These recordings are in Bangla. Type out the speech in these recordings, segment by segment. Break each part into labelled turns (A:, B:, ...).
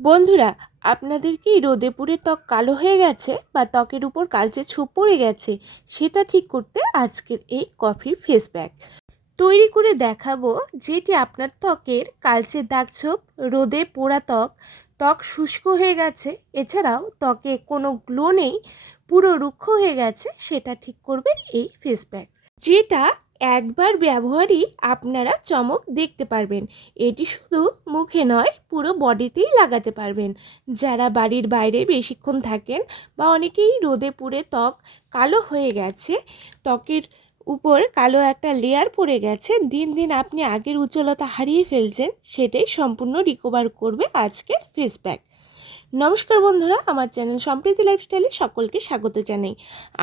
A: বন্ধুরা, আপনাদের কি রোদে পুড়ে ত্বক কালো হয়ে গেছে বা ত্বকের উপর কালচে ছোপ পড়ে গেছে সেটা ঠিক করতে আজকের এই কফির ফেস প্যাক তৈরি করে দেখাবো যেটি আপনার ত্বকের কালচে দাগ ছোপ, রোদে পোড়া ত্বক ত্বক শুষ্ক হয়ে গেছে, এছাড়াও ত্বকে কোনো গ্লো নেই, পুরো রুক্ষ হয়ে গেছে, সেটা ঠিক করবে এই ফেস প্যাক যেটা একবার ব্যবহারই আপনারা চমক দেখতে পারবেন। এটি শুধু মুখে নয়, পুরো বডিতেই লাগাতে পারবেন। যারা বাড়ির বাইরে বেশিক্ষণ থাকেন বা অনেকেই রোদে পুড়ে ত্বক কালো হয়ে গেছে, ত্বকের উপর কালো একটা লেয়ার পড়ে গেছে, দিন দিন আপনি আগের উজ্জ্বলতা হারিয়ে ফেলছেন, সেটাই সম্পূর্ণ রিকভার করবে আজকের ফেস প্যাক নমস্কার বন্ধুরা, আমার চ্যানেল সম্প্রীতি লাইফস্টাইলে সকলকে স্বাগত জানাই।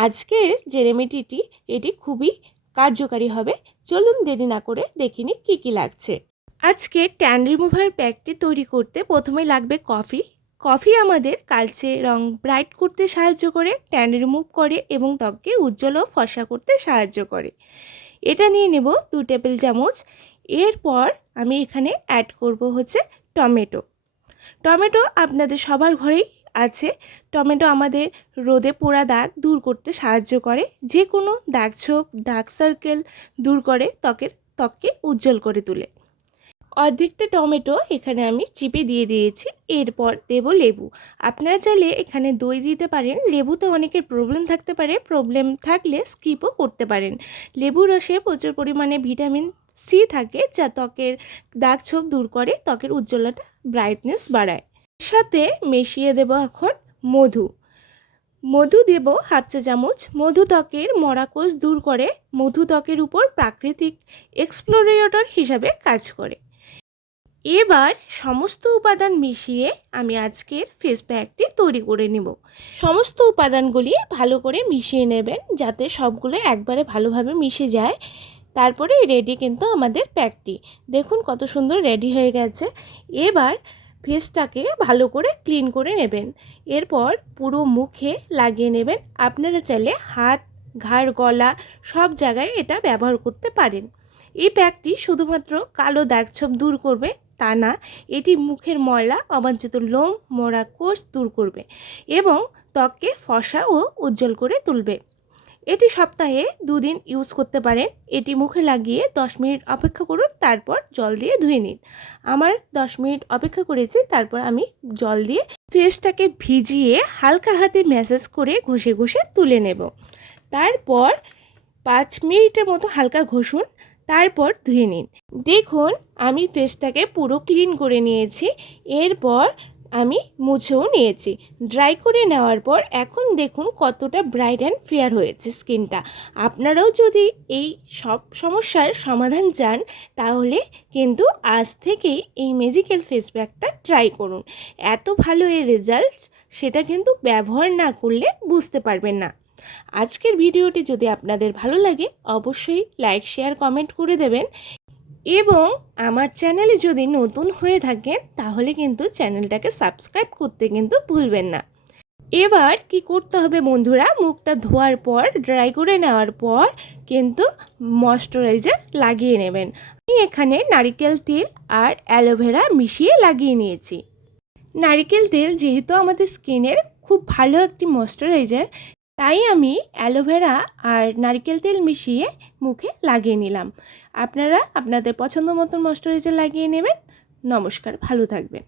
A: আজকের যে রেমেডিটি এটি খুবই কার্যকারী হবে। চলুন দেরি না করে দেখিনি কি কি লাগছে। আজকে ট্যান রিমুভার প্যাকটি তৈরি করতে প্রথমে লাগবে কফি। কফি আমাদের কালচে রং ব্রাইট করতে সাহায্য করে, ট্যান রিমুভ করে এবং ত্বককে উজ্জ্বল ও ফর্সা করতে সাহায্য করে। এটা নিয়ে নেব দু টেবিল চামচ। এরপর আমি এখানে অ্যাড করব হচ্ছে টমেটো। টমেটো আপনাদের সবার ঘরেই আছে, টমেটো আমাদের রোদে পোড়া দাগ দূর করতে সাহায্য করে। যে কোনো দাগ ছোপ ডার্ক সার্কেল দূর করে ত্বকের, ত্বককে উজ্জ্বল করে তোলে। অর্ধেকটা টমেটো এখানে আমি চিপে দিয়ে দিয়েছি, এরপর দেব লেবু। আপনারা চাইলে এখানে দই দিতে পারেন লেবুতে অনেকের প্রবলেম থাকতে পারে প্রবলেম থাকলে স্কিপও করতে পারেন। লেবু রসে প্রচুর পরিমাণে ভিটামিন সি থাকে, যা ত্বকের দাগ ছোপ দূর করে, ত্বকের উজ্জ্বলতা ব্রাইটনেস বাড়ায়। সাথে মিশিয়ে দেব এখন মধু। মধু দেব হাফ চা চামচ। মধু ত্বকের মরাকোষ দূর করে মধু ত্বকের উপর প্রাকৃতিক এক্সপ্লোরেটর হিসাবে কাজ করে। এবার সমস্ত উপাদান মিশিয়ে আমি আজকের ফেস প্যাকটি তৈরি করে নেব। সমস্ত উপাদানগুলি ভালো করে মিশিয়ে নেবেন যাতে সবগুলো একবারে ভালোভাবে মিশে যায়। তারপরে রেডি কিন্তু আমাদের প্যাকটি দেখুন কত সুন্দর রেডি হয়ে গেছে। এবার ফেসটাকে ভালো করে ক্লিন করে নেবেন। এরপর পুরো মুখে লাগিয়ে নেবেন। আপনারা চাইলে হাত, ঘাড়, গলা সব জায়গায় এটা ব্যবহার করতে পারেন। এই প্যাকটি শুধুমাত্র কালো দাগছোপ দূর করবে, তা না, এটি মুখের ময়লা, অবাঞ্ছিত লোম, মরা কোষ দূর করবে এবং ত্বককে ফসা ও উজ্জ্বল করে তুলবে। এটি সপ্তাহে দুদিন ইউজ করতে পারেন। এটি মুখে লাগিয়ে দশ মিনিট অপেক্ষা করুন, তারপর জল দিয়ে ধুয়ে নিন। আমার দশ মিনিট অপেক্ষা করেছি, তারপর আমি জল দিয়ে ফেসটাকে ভিজিয়ে হালকা হাতে ম্যাসাজ করে ঘষে ঘষে তুলে নেব। তারপর পাঁচ মিনিটের মতো হালকা ঘষুন, তারপর ধুয়ে নিন। দেখুন, আমি ফেসটাকে পুরো ক্লিন করে নিয়েছি। এরপর আমি মুছেও নিয়েছি। ড্রাই করে নেওয়ার পর এখন দেখুন কতটা ব্রাইট অ্যান্ড ফেয়ার হয়েছে স্কিনটা। আপনারাও যদি এই সব সমস্যার সমাধান চান, তাহলে কিন্তু আজ থেকেই এই মেজিক্যাল ফেস প্যাকটা ট্রাই করুন। এত ভালো এর রেজাল্ট সেটা কিন্তু ব্যবহার না করলে বুঝতে পারবেন না। আজকের ভিডিওটি যদি আপনাদের ভালো লাগে, অবশ্যই লাইক শেয়ার কমেন্ট করে দেবেন। এবং আমার চ্যানেলে যদি নতুন হয়ে থাকেন, তাহলে কিন্তু চ্যানেলটাকে সাবস্ক্রাইব করতে কিন্তু ভুলবেন না। এবার কি করতে হবে বন্ধুরা? মুখটা ধোয়ার পর ড্রাই করে নেওয়ার পর কিন্তু ময়শ্চারাইজার লাগিয়ে নেবেন। আমি এখানে নারিকেল তেল আর অ্যালোভেরা মিশিয়ে লাগিয়ে নিয়েছি। নারিকেল তেল যেহেতু আমাদের স্কিনের খুব ভালো একটি ময়শ্চারাইজার তাই আমি অ্যালোভেরা আর নারকেল তেল মিশিয়ে মুখে লাগিয়ে নিলাম। আপনারা আপনাদের পছন্দ মতন ময়শ্চারাইজার লাগিয়ে নেবেন। নমস্কার, ভালো থাকবেন।